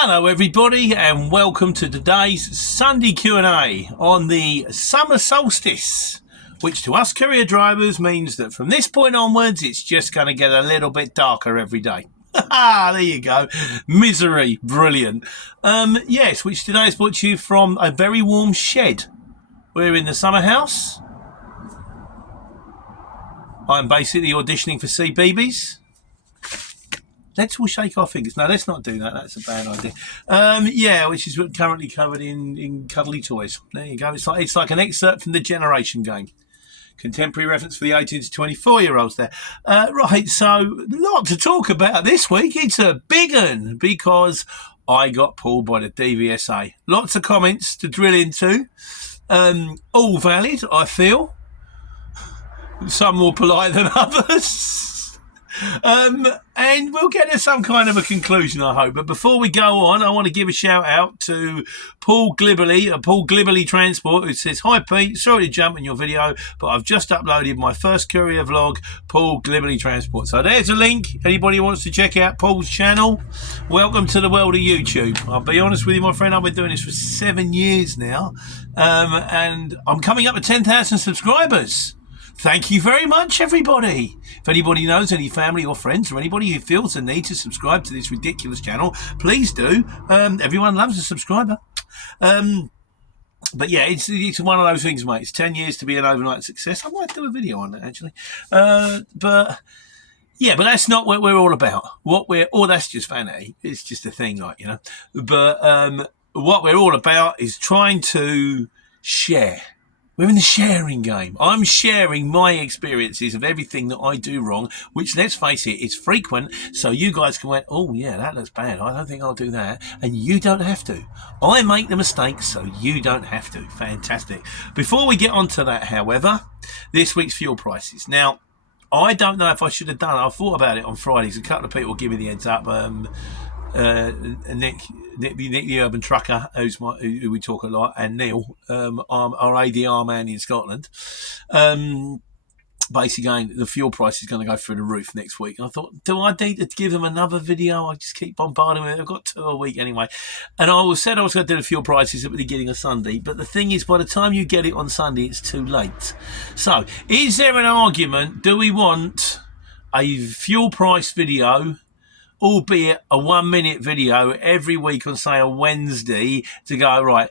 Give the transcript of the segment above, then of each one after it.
Hello everybody and welcome to today's Sunday Q&A on the summer solstice, which to us courier drivers means that from this point onwards it's just going to get a little bit darker every day. There you go. Misery. Brilliant. Yes, which today is brought to you from a very warm shed. We're in the summer house. I'm basically auditioning for CBeebies. Let's all shake our fingers. No, let's not do that. That's a bad idea. Which is currently covered in cuddly toys. There you go. It's like an excerpt from the Generation game. Contemporary reference for the 18 to 24-year-olds there. Right, so a lot to talk about this week. It's a big one because I got pulled by the DVSA. Lots of comments to drill into. All valid, I feel. Some more polite than others. And we'll get to some kind of a conclusion, I hope. But before we go on, I want to give a shout out to Paul Glibberly Transport, who says, "Hi Pete, sorry to jump in your video, but I've just uploaded my first courier vlog, Paul Glibberly Transport." So there's a link. Anybody who wants to check out Paul's channel, welcome to the world of YouTube. I'll be honest with you, my friend, I've been doing this for 7 years now, and I'm coming up to 10,000 subscribers. Thank you very much, everybody. If anybody knows any family or friends or anybody who feels the need to subscribe to this ridiculous channel, please do. Everyone loves a subscriber. But yeah, it's one of those things, mate. It's 10 years to be an overnight success. I might do a video on that, actually. But that's not what we're all about. That's just vanity. It's just a thing, like, you know. But what we're all about is trying to share. We're in the sharing game. I'm sharing my experiences of everything that I do wrong, which, let's face it, is frequent. So you guys can go, oh, yeah, that looks bad. I don't think I'll do that. And you don't have to. I make the mistakes, so you don't have to. Fantastic. Before we get on to that, however, this week's fuel prices. Now, I don't know if I should have done it. I thought about it on Fridays. A couple of people give me the heads up. Nick the Urban Trucker, who we talk a lot, and Neil, our ADR man in Scotland, basically going, the fuel price is going to go through the roof next week. And I thought, do I need to give them another video? I just keep bombarding with it. I've got 2 a week anyway. And I said I was going to do the fuel prices at the beginning of Sunday. But the thing is, by the time you get it on Sunday, it's too late. So, is there an argument? Do we want a fuel price video, albeit a 1-minute video every week on, say, a Wednesday, to go, right,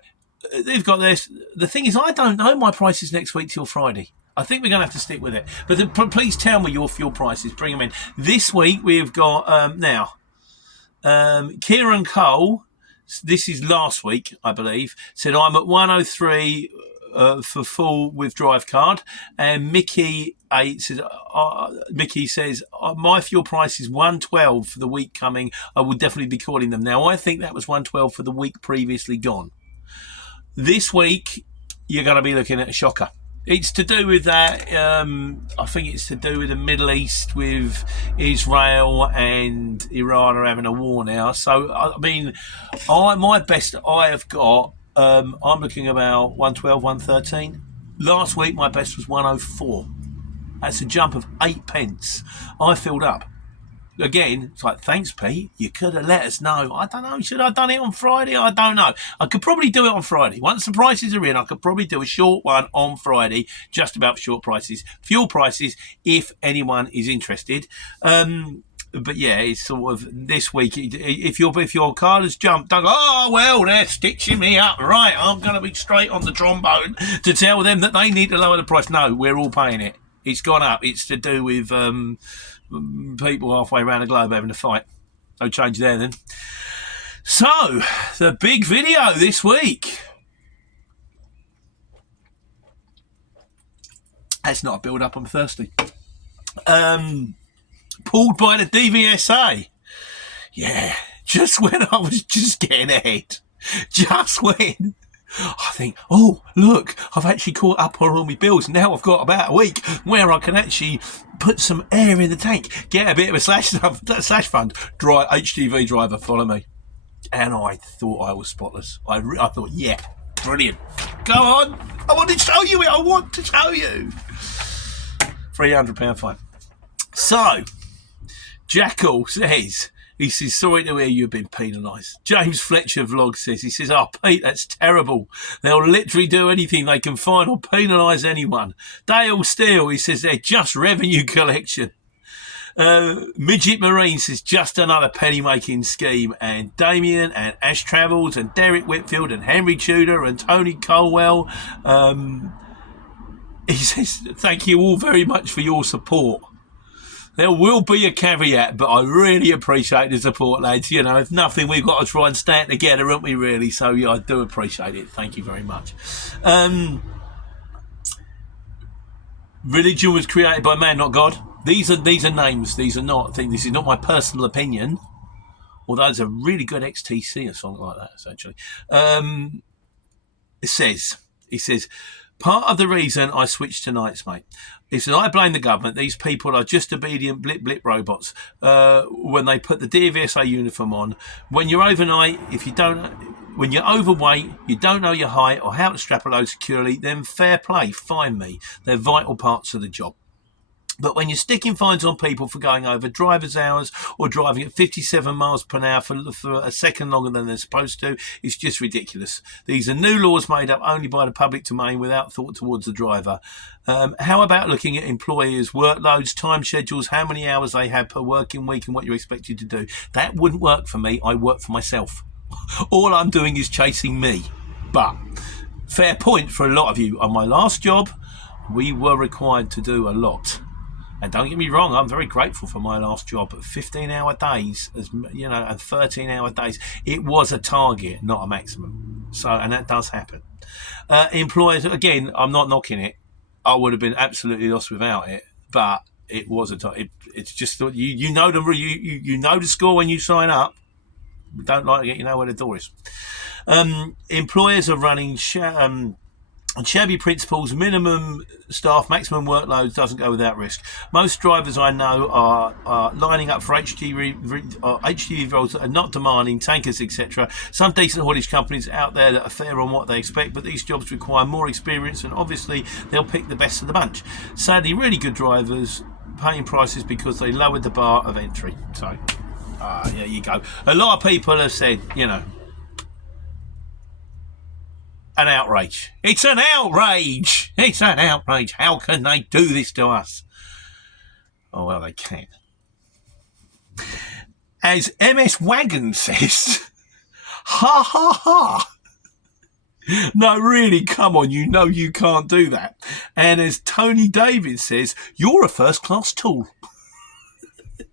they've got this. The thing is, I don't know my prices next week till Friday. I think we're going to have to stick with it. But please tell me your fuel prices. Bring them in. This week we've got, Kieran Cole, this is last week, I believe, said, I'm at 103 for full with drive card. And Mickey says, my fuel price is 112 for the week coming. I will definitely be calling them. Now, I think that was 112 for the week previously gone. This week, you're going to be looking at a shocker. It's to do with that. I think it's to do with the Middle East, with Israel and Iran are having a war now. So, I mean, my best I have got, I'm looking about 112, 113. Last week, my best was 104. That's a jump of 8 pence. I filled up. Again, it's like, thanks, Pete. You could have let us know. I don't know. Should I have done it on Friday? I don't know. I could probably do it on Friday. Once the prices are in, I could probably do a short one on Friday, just about short prices, fuel prices, if anyone is interested. But yeah, it's sort of this week. If your car has jumped, don't go, oh, well, they're stitching me up. Right, I'm going to be straight on the trombone to tell them that they need to lower the price. No, we're all paying it. It's gone up. It's to do with people halfway around the globe having a fight. No change there then. So, the big video this week. That's not a build-up, I'm thirsty. Pulled by the DVSA. Yeah, just when I was just getting ahead. Just when I think, oh, look, I've actually caught up on all my bills. Now I've got about a week where I can actually put some air in the tank, get a bit of a slash fund. HGV driver, follow me. And I thought I was spotless. I thought, yeah, brilliant. Go on. I want to show you it. I want to show you. £300 fine. So, Jackal says, He says, sorry to hear you've been penalised. James Fletcher Vlog says, he says, oh, Pete, that's terrible. They'll literally do anything they can find or penalise anyone. Dale Steele, he says, they're just revenue collection. Midget Marine says, just another penny-making scheme. And Damien and Ash Travels and Derek Whitfield and Henry Tudor and Tony Colwell. He says, thank you all very much for your support. There will be a caveat, but I really appreciate the support, lads. You know, if nothing, we've got to try and stand together, haven't we, really? So, yeah, I do appreciate it. Thank you very much. Religion was created by man, not God. These are names. These are not things. This is not my personal opinion. Although it's a really good XTC or something like that, essentially. He says, part of the reason I switched to nights, mate, is that I blame the government. These people are just obedient blip robots. When they put the DVSA uniform on, when you're overnight, when you're overweight, you don't know your height or how to strap a load securely, then fair play, fine me. They're vital parts of the job. But when you're sticking fines on people for going over driver's hours or driving at 57 miles per hour for a second longer than they're supposed to, it's just ridiculous. These are new laws made up only by the public domain without thought towards the driver. How about looking at employers' workloads, time schedules, how many hours they have per working week and what you're expected to do? That wouldn't work for me. I work for myself. All I'm doing is chasing me. But fair point for a lot of you. On my last job, we were required to do a lot. And don't get me wrong, I'm very grateful for my last job. 15-hour days, and 13-hour days. It was a target, not a maximum. So, and that does happen. Employers, again, I'm not knocking it. I would have been absolutely lost without it. But it was a target. It's just that you know the score when you sign up. Don't like it, you know where the door is. Employers are running shabby principles, minimum staff, maximum workload doesn't go without risk. Most drivers I know are lining up for HGV roles that are not demanding, tankers, etc. Some decent haulage companies out there that are fair on what they expect, but these jobs require more experience and obviously they'll pick the best of the bunch. Sadly, really good drivers paying prices because they lowered the bar of entry. So, there you go. A lot of people have said, an outrage. It's an outrage. It's an outrage. How can they do this to us? Oh, well, they can. As MS Wagon says, ha, ha, ha. No, really, come on, you can't do that. And as Tony David says, you're a first-class tool.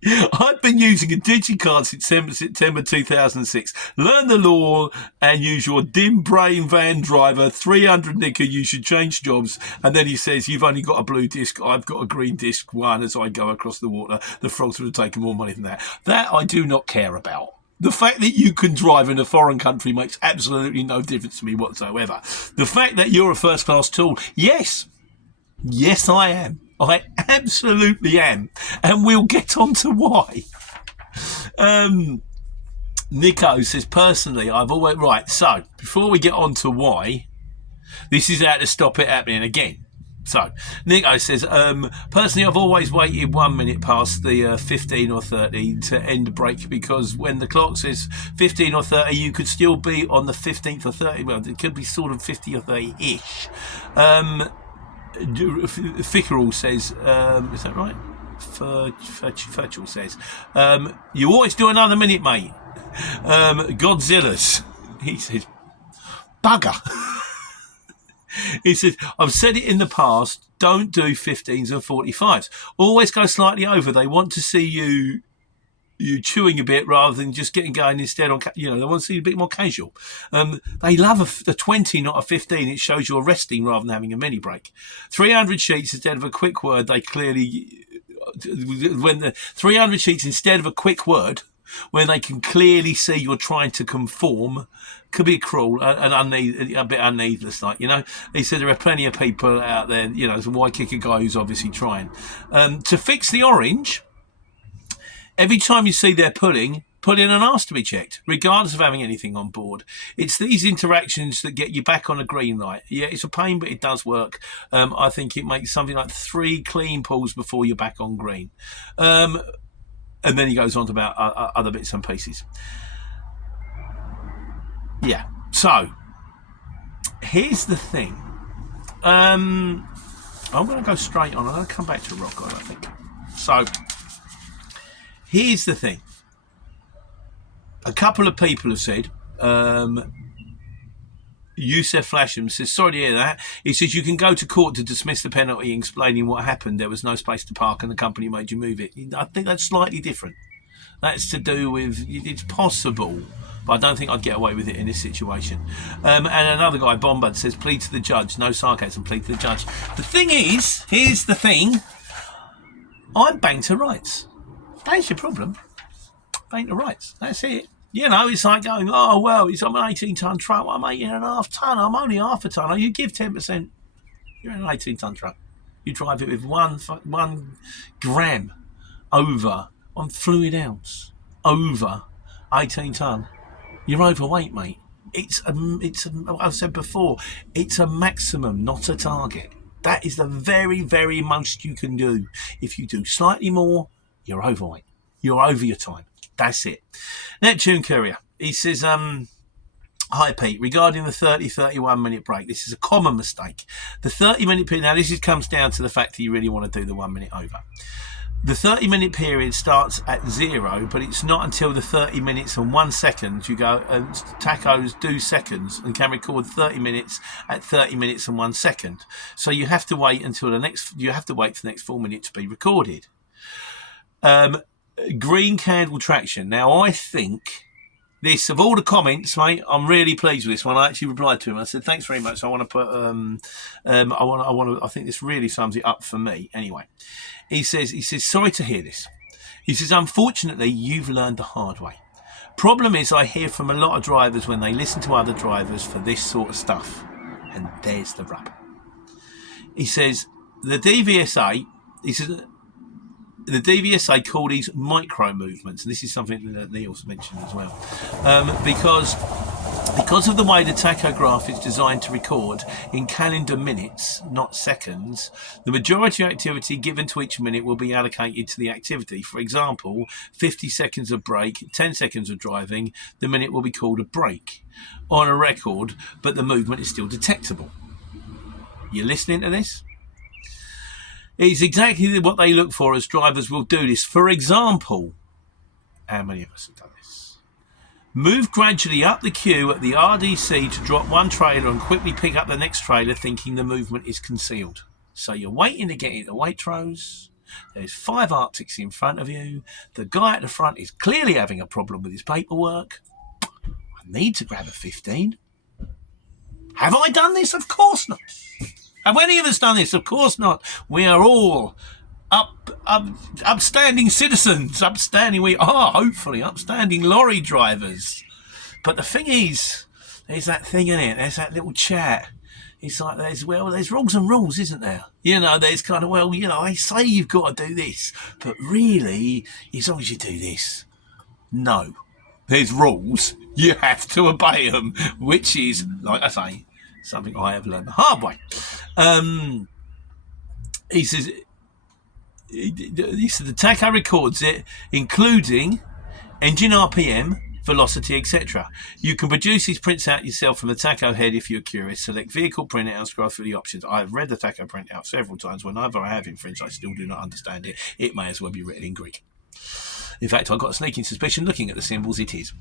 I've been using a digicard since September 2006. Learn the law and use your dim brain van driver. 300 nicker, you should change jobs. And then he says, you've only got a blue disc. I've got a green disc one as I go across the water. The frogs would have taken more money than that. That I do not care about. The fact that you can drive in a foreign country makes absolutely no difference to me whatsoever. The fact that you're a first-class tool, yes, I am. I absolutely am. And we'll get on to why. Nico says, personally, I've always... Right, so, before we get on to why, this is how to stop it happening again. So, Nico says, personally, I've always waited 1 minute past the 15 or 30 to end the break because when the clock says 15 or 30, you could still be on the 15th or 30. Well, it could be sort of 50 or 30-ish. Fickerel says, is that right? Furchel says, you always do another minute, mate. Godzilla's, he says, bugger. He says, I've said it in the past, don't do 15s and 45s. Always go slightly over. They want to see you chewing a bit rather than just getting going instead on, they want to see you a bit more casual. They love a 20, not a 15. It shows you're resting rather than having a mini break. 300 sheets instead of a quick word, when the 300 sheets instead of a quick word, when they can clearly see you're trying to conform, could be cruel and a bit unneedless, He said there are plenty of people out there, so why kick a guy who's obviously trying? To fix the orange, every time you see they're pulling, put in and ask to be checked, regardless of having anything on board. It's these interactions that get you back on a green light. Yeah, it's a pain, but it does work. I think it makes something like 3 clean pulls before you're back on green. And then he goes on to about other bits and pieces. Yeah. So here's the thing. I'm going to go straight on. I'm going to come back to Rock God, I think. So here's the thing. A couple of people have said, Youssef Flasham says, sorry to hear that. He says, you can go to court to dismiss the penalty, explaining what happened. There was no space to park and the company made you move it. I think that's slightly different. That's to do with, it's possible, but I don't think I'd get away with it in this situation. And another guy, Bombard, says, plead to the judge. No sarcasm, plead to the judge. The thing is, here's the thing. I'm bang to rights. That's your problem. Bang to rights. That's it. You know, it's like going, oh, well, I'm an 18-ton truck. I'm 18.5 ton. I'm only half a ton. Oh, you give 10%. You're an 18-ton truck. You drive it with one gram over, on fluid ounce, over 18 ton. You're overweight, mate. It's I've said before, it's a maximum, not a target. That is the very, very most you can do. If you do slightly more, you're overweight. You're over your time. That's it. Neptune Courier, he says, hi Pete, regarding the 30-31 minute break, this is a common mistake. The 30-minute period, now this comes down to the fact that you really want to do the 1 minute over. The 30-minute period starts at 0, but it's not until the 30 minutes and 1 second you go, tachos do seconds and can record 30 minutes at 30 minutes and 1 second. So you have to wait until for the next 4 minutes to be recorded. Green candle traction. Now I think this, of all the comments, mate, I'm really pleased with this one. I actually replied to him. I said, thanks very much. I want to put, I think this really sums it up for me. Anyway, he says, sorry to hear this. He says, unfortunately, you've learned the hard way. Problem is, I hear from a lot of drivers when they listen to other drivers for this sort of stuff. And there's the rub. He says, the DVSA, the DVSA call these micro movements, and this is something that Neil's mentioned as well, because of the way the tachograph is designed to record in calendar minutes, not seconds, the majority of activity given to each minute will be allocated to the activity. For example, 50 seconds of break, 10 seconds of driving, the minute will be called a break on a record, but the movement is still detectable. You listening to this? It's exactly what they look for as drivers will do this. For example, how many of us have done this? Move gradually up the queue at the RDC to drop one trailer and quickly pick up the next trailer thinking the movement is concealed. So you're waiting to get into Waitrose. There's 5 Arctics in front of you. The guy at the front is clearly having a problem with his paperwork. I need to grab a 15. Have I done this? Of course not. Have any of us done this? Of course not. We are all upstanding citizens. We are, hopefully, upstanding lorry drivers. But the thing is, there's that thing in it. There's that little chat. It's like there's rules and rules, isn't there? You know, there's kind of, I say you've got to do this, but really, as long as you do this, no. There's rules. You have to obey them, which is, like I say, something I have learned the hard way. He says the tacho records it, including engine RPM, velocity, etc. You can produce these prints out yourself from the tacho head if you're curious. Select vehicle printout and scroll through the options. I've read the tacho printout several times. Whenever I have infringed, I still do not understand it. It may as well be written in Greek. In fact, I've got a sneaking suspicion looking at the symbols it is.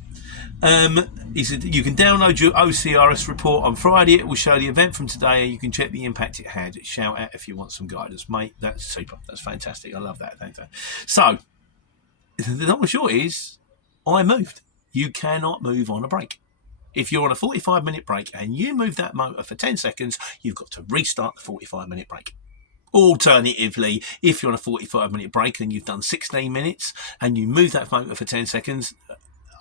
He said you can download your OCRS report on Friday. It will show the event from today and you can check the impact it had. Shout out if you want some guidance, mate. That's super. That's fantastic. I love that. Thanks. So, the long and short is, I moved. You cannot move on a break. If you're on a 45-minute break and you move that motor for 10 seconds, you've got to restart the 45-minute break. Alternatively, if you're on a 45-minute break and you've done 16 minutes and you move that motor for 10 seconds,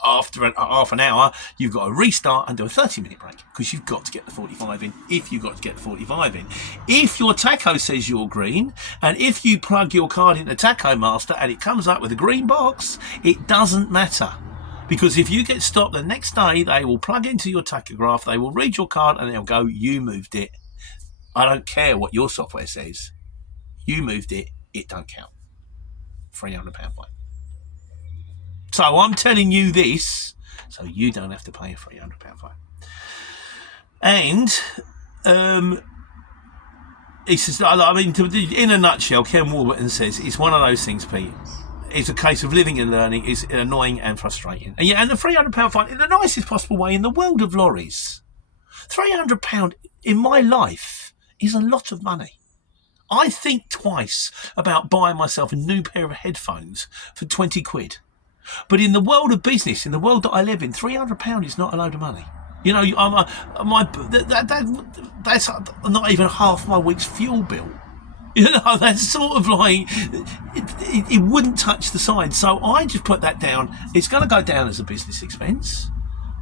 after half an hour, you've got to restart and do a 30-minute break because you've got to get the 45 in if you've got to get the 45 in. If your tacho says you're green and if you plug your card into Tacho Master and it comes up with a green box, it doesn't matter. Because if you get stopped the next day, they will plug into your tachograph, they will read your card and they'll go, you moved it. I don't care what your software says. You moved it, it don't count. £300 fine. So I'm telling you this, so you don't have to pay a £300 fine. And he says, I mean, in a nutshell, Ken Warburton says it's one of those things, Pete. It's a case of living and learning. It's annoying and frustrating. And the £300 fine in the nicest possible way. In the world of lorries, £300 in my life is a lot of money. I think twice about buying myself a new pair of headphones for 20 quid. But in the world of business, in the world that I live in, £300 is not a load of money. You know, that's not even half my week's fuel bill. You know, that's sort of like, it wouldn't touch the side. So I just put that down. It's going to go down as a business expense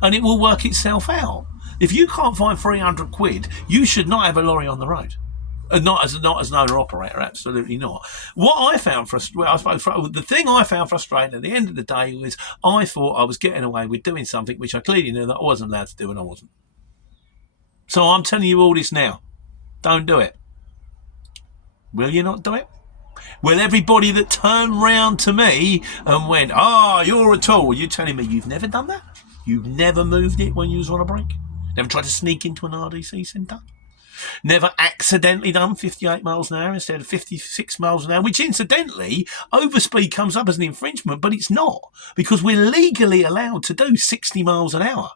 and it will work itself out. If you can't find 300 quid, you should not have a lorry on the road. Not as an owner operator, absolutely not. What I found the thing I found frustrating at the end of the day was I thought I was getting away with doing something which I clearly knew that I wasn't allowed to do, and I wasn't. So I'm telling you all this now. Don't do it. Will you not do it? Will everybody that turned round to me and went, you're a tool, you're telling me you've never done that? You've never moved it when you was on a break? Never tried to sneak into an RDC centre? Never accidentally done 58 miles an hour instead of 56 miles an hour, which incidentally, overspeed comes up as an infringement, but it's not, because we're legally allowed to do 60 miles an hour.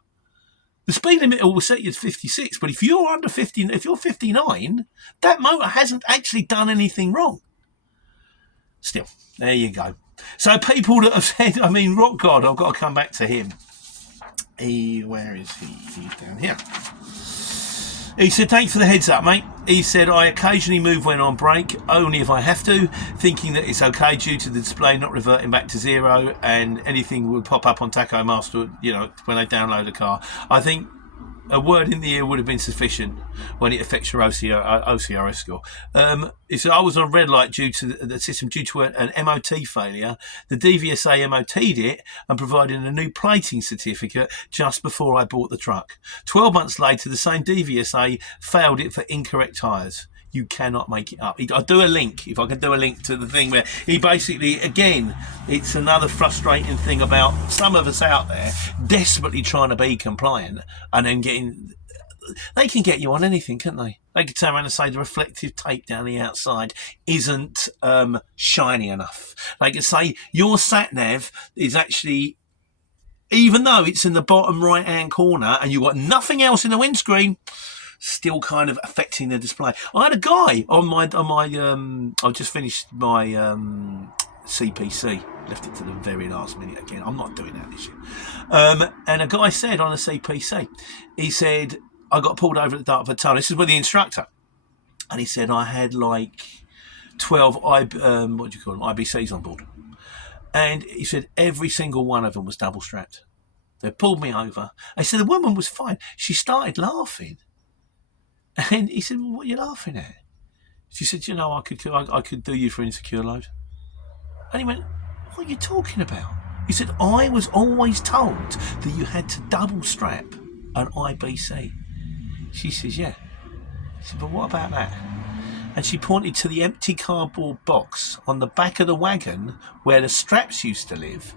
The speed limit will set you to 56, but if you're under 50, if you're 59, that motor hasn't actually done anything wrong. Still, there you go. So people that have said, I mean, Rock God, I've got to come back to him. Where is he? He's down here. He said, thanks for the heads up, mate. He said, I occasionally move when on break, only if I have to, thinking that it's okay due to the display not reverting back to zero and anything would pop up on Taco Master, you know, when they download the car. I think a word in the ear would have been sufficient when it affects your OCRS score. He said, I was on red light due to the system due to an MOT failure. The DVSA MOT'd it and provided a new plating certificate just before I bought the truck. 12 months later, the same DVSA failed it for incorrect tyres. You cannot make it up. I'll do a link, if I can do a link to the thing where he basically, again, it's another frustrating thing about some of us out there desperately trying to be compliant and then they can get you on anything, can't they? They could turn around and say the reflective tape down the outside isn't shiny enough. They could say your sat-nav is actually, even though it's in the bottom right-hand corner and you've got nothing else in the windscreen, still kind of affecting the display. I had a guy on my I just finished my CPC, left it to the very last minute again. I'm not doing that this year. And a guy said on a CPC, he said, I got pulled over at the Dartford Tunnel. This is with the instructor. And he said, I had like 12 IBCs on board. And he said, every single one of them was double strapped. They pulled me over. He said, the woman was fine. She started laughing. And he said, well, what are you laughing at? She said, you know, I could do you for insecure load. And he went, what are you talking about? He said, I was always told that you had to double strap an IBC. She says, yeah. He said, but what about that? And she pointed to the empty cardboard box on the back of the wagon where the straps used to live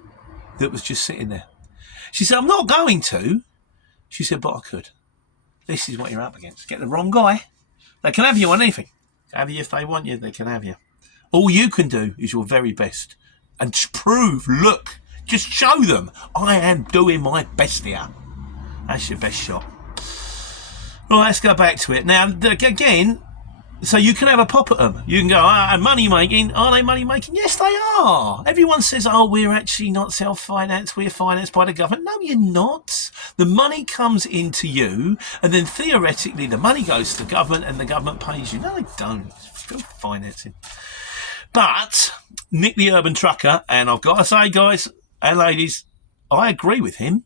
that was just sitting there. She said, I'm not going to. She said, but I could. This is what you're up against. Get the wrong guy. They can have you on anything. Have you if they want you, they can have you. All you can do is your very best. And prove, look, just show them I am doing my best here. That's your best shot. Right, let's go back to it. Now, again, so you can have a pop at them. You can go, money making. Are they money making? Yes, they are. Everyone says, we're actually not self-financed. We're financed by the government. No, you're not. The money comes into you, and then theoretically the money goes to the government, and the government pays you. No, they don't. It's still financing. But Nick the Urban Trucker, and I've got to say, guys and ladies, I agree with him,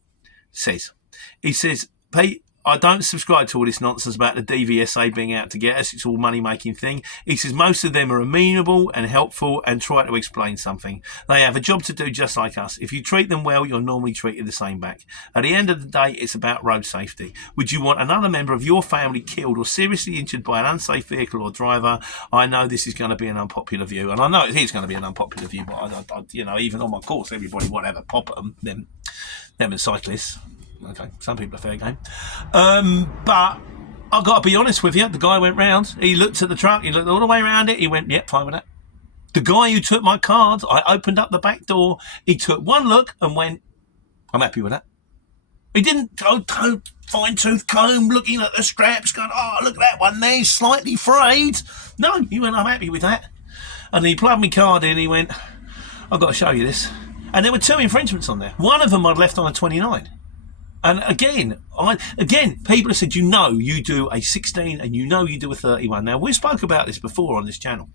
he says, Pete, I don't subscribe to all this nonsense about the DVSA being out to get us. It's all money-making thing. He says most of them are amenable and helpful and try to explain something. They have a job to do just like us. If you treat them well, you're normally treated the same back. At the end of the day, it's about road safety. Would you want another member of your family killed or seriously injured by an unsafe vehicle or driver? I know this is going to be an unpopular view, and I know it is going to be an unpopular view, but I even on my course, everybody would have a pop at them and cyclists. Okay, some people are fair game. But I've got to be honest with you, the guy went round, he looked at the truck, he looked all the way around it, he went, yep, fine with that. The guy who took my card, I opened up the back door, he took one look and went, I'm happy with that. He didn't go fine-tooth comb looking at the straps, going, oh, look at that one there, slightly frayed. No, he went, I'm happy with that. And he plugged my card in, he went, I've got to show you this. And there were 2 infringements on there. One of them I'd left on a 29. And again, people have said, you do a 16 and you do a 31. Now, we spoke about this before on this channel.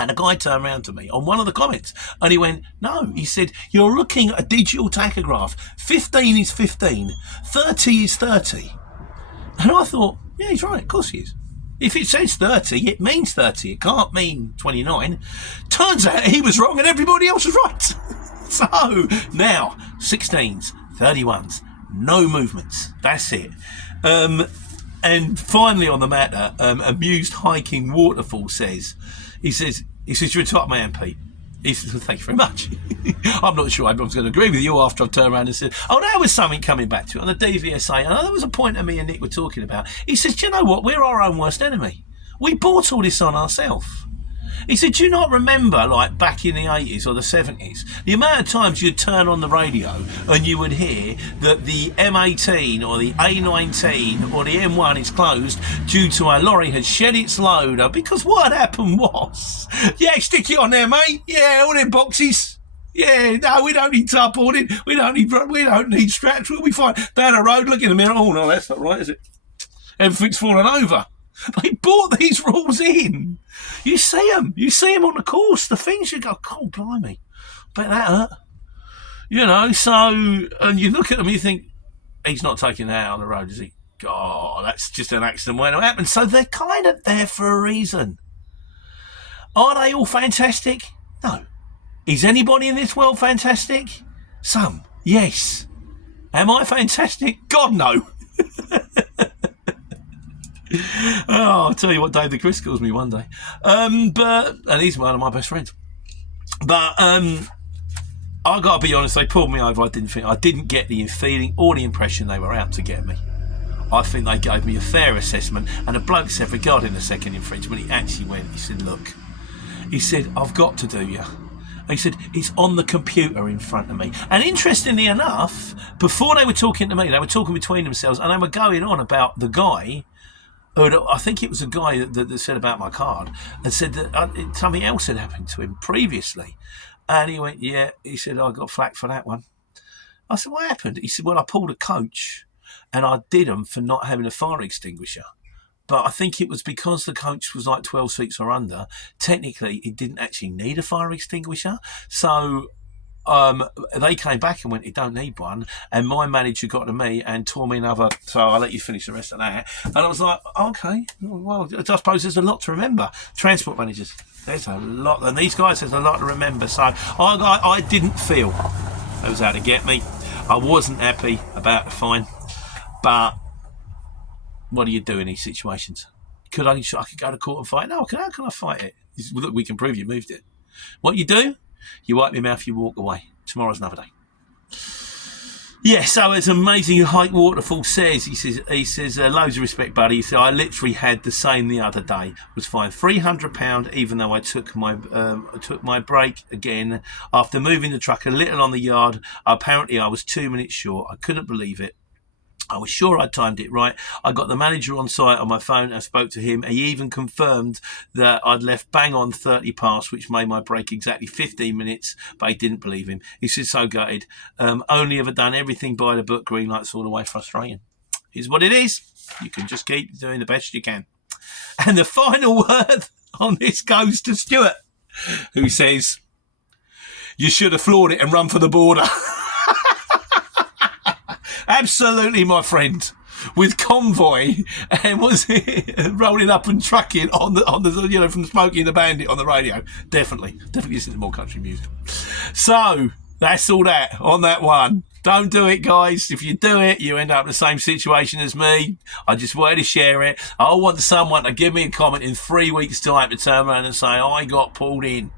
And a guy turned around to me on one of the comments and he went, no, he said, you're looking at a digital tachograph. 15 is 15, 30 is 30. And I thought, yeah, he's right, of course he is. If it says 30, it means 30. It can't mean 29. Turns out he was wrong and everybody else was right. So now, 16s, 31s, no movements. That's it. And finally on the matter, Amused Hiking Waterfall says, he says, you're a top man, Pete. He says, thank you very much. I'm not sure everyone's going to agree with you after I've turned around and said, oh, there was something coming back to it on the DVSA. And there was a point that me and Nick were talking about. He says, do you know what? We're our own worst enemy. We bought all this on ourselves. He said, do you not remember, like, back in the 80s or the 70s, the amount of times you'd turn on the radio and you would hear that the M18 or the A19 or the M1 is closed due to a lorry had shed its load? Because what happened was, yeah, stick it on there, mate. Yeah, all them boxes. Yeah, no, we don't need tarpaulin. We don't need straps. We'll be fine. Down the road, look in the mirror. Oh, no, that's not right, is it? Everything's fallen over. They brought these rules in. You see them on the course. The things you go, oh, blimey, bet that hurt. So, and you look at them and you think, he's not taking that out on the road, is he? God, that's just an accident waiting to happen. So they're kind of there for a reason. Are they all fantastic? No. Is anybody in this world fantastic? Some, yes. Am I fantastic? God, no. Oh, I'll tell you what David Chris calls me one day. And he's one of my best friends. But I gotta be honest, they pulled me over. I didn't get the feeling or the impression they were out to get me. I think they gave me a fair assessment. And the bloke said, regarding the second infringement, he actually went, he said, look, he said, I've got to do you. He said, it's on the computer in front of me. And interestingly enough, before they were talking to me, they were talking between themselves and they were going on about the guy. I think it was a guy that said about my card and said that something else had happened to him previously. And he went, yeah, he said, I got flack for that one. I said, what happened? He said, well, I pulled a coach and I did them for not having a fire extinguisher. But I think it was because the coach was like 12 seats or under. Technically, it didn't actually need a fire extinguisher. So they came back and went, you don't need one. And my manager got to me and tore me another. So I'll let you finish the rest of that. And I was like, okay, well, I suppose there's a lot to remember. Transport managers, there's a lot. And these guys, there's a lot to remember. So I didn't feel it was out to get me. I wasn't happy about the fine. But what do you do in these situations? I could go to court and fight. No, how can I fight it? Look, we can prove you moved it. What you do? You wipe your mouth, you walk away. Tomorrow's another day. Yeah, so as Amazing Hike Waterfall says, he says, loads of respect, buddy. He said, I literally had the same the other day. Was fined £300, even though I took my break again after moving the truck a little on the yard. Apparently, I was 2 minutes short. I couldn't believe it. I was sure I timed it right. I got the manager on site on my phone and spoke to him. He even confirmed that I'd left bang on 30 past, which made my break exactly 15 minutes, but he didn't believe him. He said, so gutted. Only ever done everything by the book, green lights all the way, frustrating. Here's what it is. You can just keep doing the best you can. And the final word on this goes to Stuart, who says, you should have floored it and run for the border. Absolutely, my friend. with convoy and was rolling up and trucking on the from Smokey and the Bandit on the radio. Definitely listen to more country music. So that's all that on that one. Don't do it, guys. If you do it, you end up in the same situation as me. I just wanted to share it. I want someone to give me a comment in 3 weeks' time to turn around and say, I got pulled in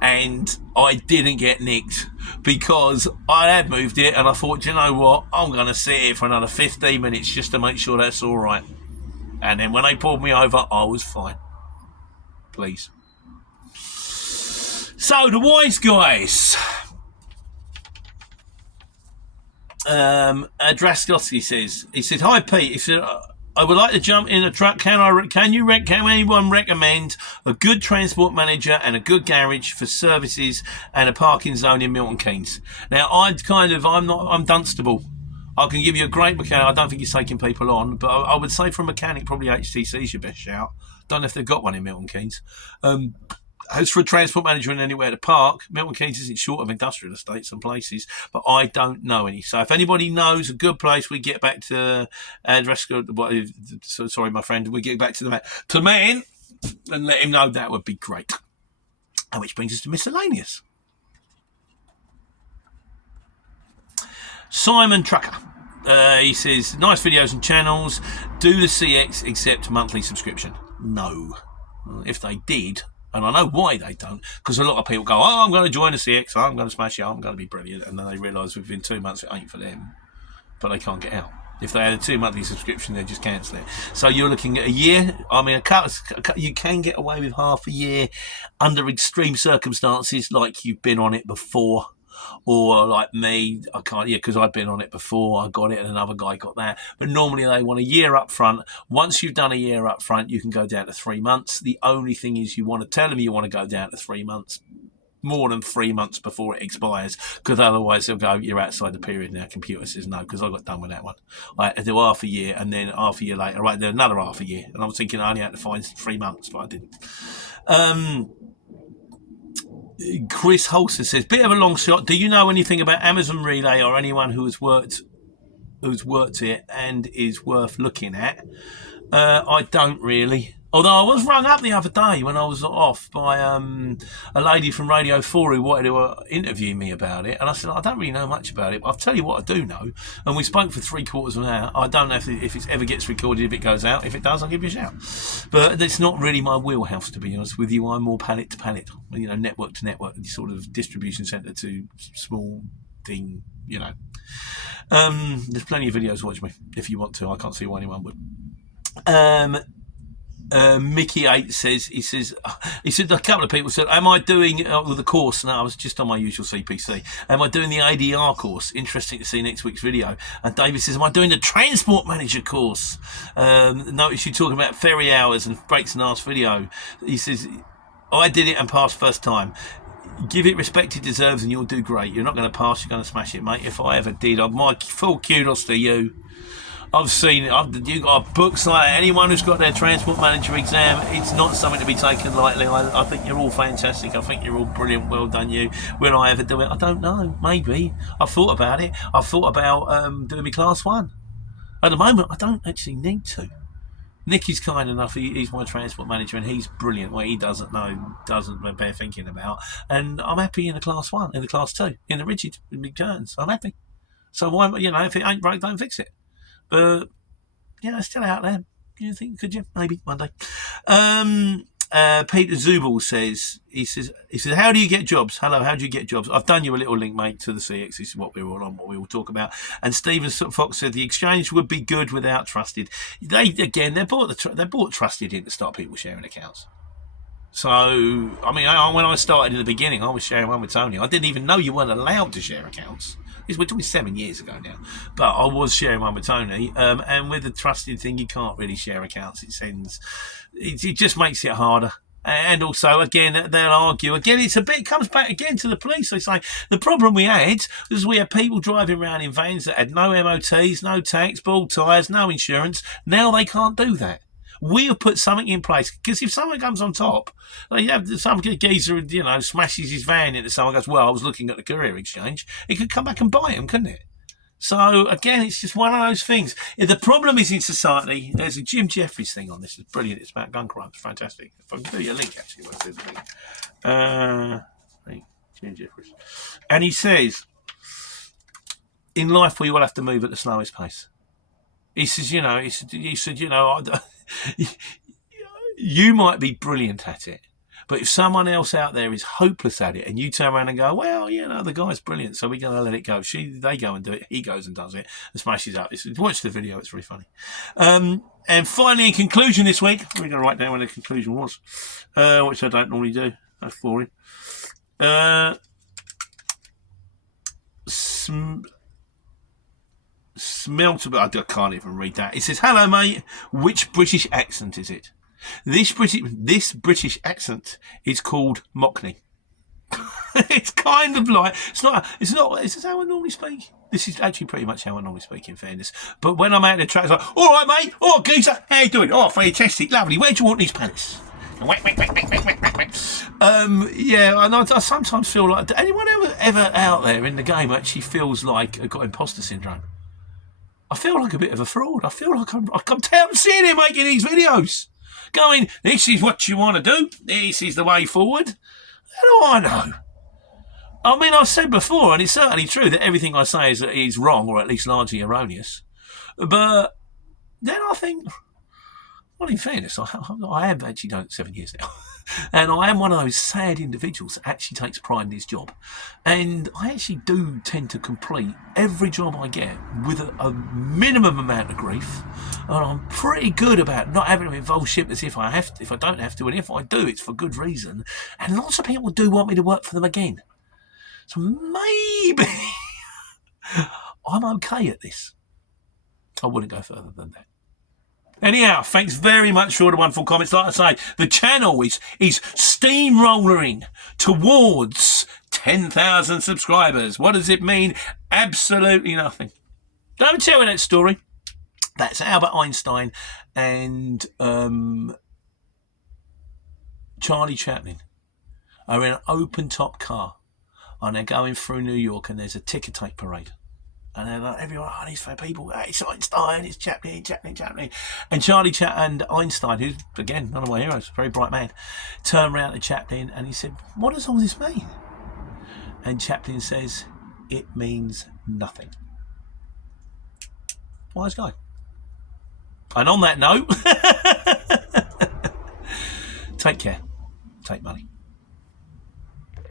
and I didn't get nicked because I had moved it and I thought, you know what, I'm going to sit here for another 15 minutes just to make sure that's all right. And then when they pulled me over, I was fine. Please. So, the wise guys. Draskowski says, hi Pete, he said, I would like to jump in a truck. Can anyone recommend a good transport manager and a good garage for services and a parking zone in Milton Keynes? Now, I'm Dunstable. I can give you a great mechanic. I don't think he's taking people on, but I would say for a mechanic, probably HTC's your best shout. Don't know if they've got one in Milton Keynes. As for a transport manager and anywhere to park, Milton Keynes isn't short of industrial estates and places, but I don't know any. So if anybody knows a good place, we get back to sorry, my friend, we get back to the man and let him know. That would be great. And which brings us to Miscellaneous. Simon Trucker. He says, nice videos and channels. Do the CX accept monthly subscription? No. If they did, and I know why they don't, because a lot of people go, I'm going to join the CX, I'm going to smash it, I'm going to be brilliant, and then they realise within 2 months it ain't for them, but they can't get out. If they had a 2 monthly subscription, they'd just cancel it. So you're looking at a year. I mean, you can get away with half a year under extreme circumstances, like you've been on it before. Or like me, I can't, because I've been on it before, I got it and another guy got that. But normally they want a year up front. Once you've done a year up front, you can go down to 3 months. The only thing is you want to tell them you want to go down to 3 months, more than 3 months before it expires, because otherwise they'll go, you're outside the period now. Computer says no, because I got done with that one. I had to do half a year and then half a year later, right, then another half a year. And I was thinking I only had to find 3 months, but I didn't. Chris Holster says, bit of a long shot. Do you know anything about Amazon Relay or anyone who's worked it and is worth looking at? I don't really. Although I was rung up the other day when I was off by a lady from Radio 4 who wanted to interview me about it. And I said, I don't really know much about it, but I'll tell you what I do know. And we spoke for 3/4 of an hour. I don't know if it ever gets recorded, if it goes out. If it does, I'll give you a shout. But it's not really my wheelhouse, to be honest with you. I'm more pallet to pallet, network to network, sort of distribution centre to small thing, There's plenty of videos. Watch me if you want to. I can't see why anyone would. Mickey 8 says, he said a couple of people said, am I doing the course? No, I was just on my usual CPC. Am I doing the ADR course? Interesting to see next week's video. And David says, am I doing the transport manager course? Notice you talking about ferry hours and breaks and ask video. He says, I did it and passed first time. Give it respect it deserves and you'll do great. You're not going to pass, you're going to smash it, mate. If I ever did, my full kudos to you. I've seen it. You got books like anyone who's got their transport manager exam. It's not something to be taken lightly. I think you're all fantastic. I think you're all brilliant. Well done, you. Will I ever do it? I don't know. Maybe. I've thought about it. I've thought about doing my class 1. At the moment, I don't actually need to. Nick is kind enough. He's my transport manager, and he's brilliant. What he doesn't bear thinking about. And I'm happy in the class 1, in the class 2, in the rigid, in big turns. I'm happy. So why, if it ain't broke, don't fix it. But it's still out there. You think? Could you? Maybe one day. Peter Zubel says, he says, how do you get jobs? Hello, how do you get jobs? I've done you a little link, mate, to the CX. This is what we were on, what we will talk about. And Stephen Fox said the exchange would be good without trusted. They bought trusted in to start people sharing accounts. So, when I started in the beginning, I was sharing one with Tony. I didn't even know you weren't allowed to share accounts. We're talking 7 years ago now, but I was sharing one with Tony, and with the trusted thing, you can't really share accounts. It just makes it harder. And also, again, they'll argue. Again, it comes back again to the police. They say the problem we had was we had people driving around in vans that had no MOTs, no tax, bald tyres, no insurance. Now they can't do that. We have put something in place, because if someone comes on top, some geezer, smashes his van into someone, goes, well, I was looking at the career exchange, it could come back and bite him, couldn't it? So again, it's just one of those things. The problem is in society. There's a Jim Jeffries thing on this. It's brilliant. It's about gun crime. It's fantastic. If I can do you a link, actually, when I do the thing. Jim Jeffries, and he says, in life we will have to move at the slowest pace. He says, you know, you might be brilliant at it, but if someone else out there is hopeless at it and you turn around and go, well, you know, the guy's brilliant, so we're going to let it go. They go and do it. He goes and does it and smashes up. Watch the video. It's very funny. And finally, in conclusion this week, we're going to write down what the conclusion was, which I don't normally do. That's boring. I can't even read that. It says, hello, mate. Which British accent is it? This British accent is called Mockney. It's kind of like, it's not, is this how I normally speak? This is actually pretty much how I normally speak, in fairness. But when I'm out in the track, it's like, all right, mate. Oh, geezer, how you doing? Oh, fantastic, lovely. Where do you want these pallets? Yeah, and I sometimes feel like, anyone ever out there in the game actually feels like I've got imposter syndrome? I feel like a bit of a fraud. I feel like I'm sitting here making these videos, going, this is what you want to do. This is the way forward. How do I know? I mean, I've said before, and it's certainly true, that everything I say is wrong, or at least largely erroneous. But then I think, well, in fairness, I have actually done it 7 years now. And I am one of those sad individuals that actually takes pride in his job. And I actually do tend to complete every job I get with a minimum amount of grief. And I'm pretty good about not having to involve ship as if I don't have to. And if I do, it's for good reason. And lots of people do want me to work for them again. So maybe I'm okay at this. I wouldn't go further than that. Anyhow, thanks very much for all the wonderful comments. Like I say, the channel is steamrolling towards 10,000 subscribers. What does it mean? Absolutely nothing. Don't tell me that story. That's Albert Einstein and Charlie Chaplin are in an open-top car, and they're going through New York, and there's a ticker tape parade. And then everyone, these people, it's Einstein, it's Chaplin. And Charlie and Einstein, who's, again, one of my heroes, a very bright man, turned around to Chaplin and he said, what does all this mean? And Chaplin says, it means nothing. Wise guy. And on that note, take care. Take money.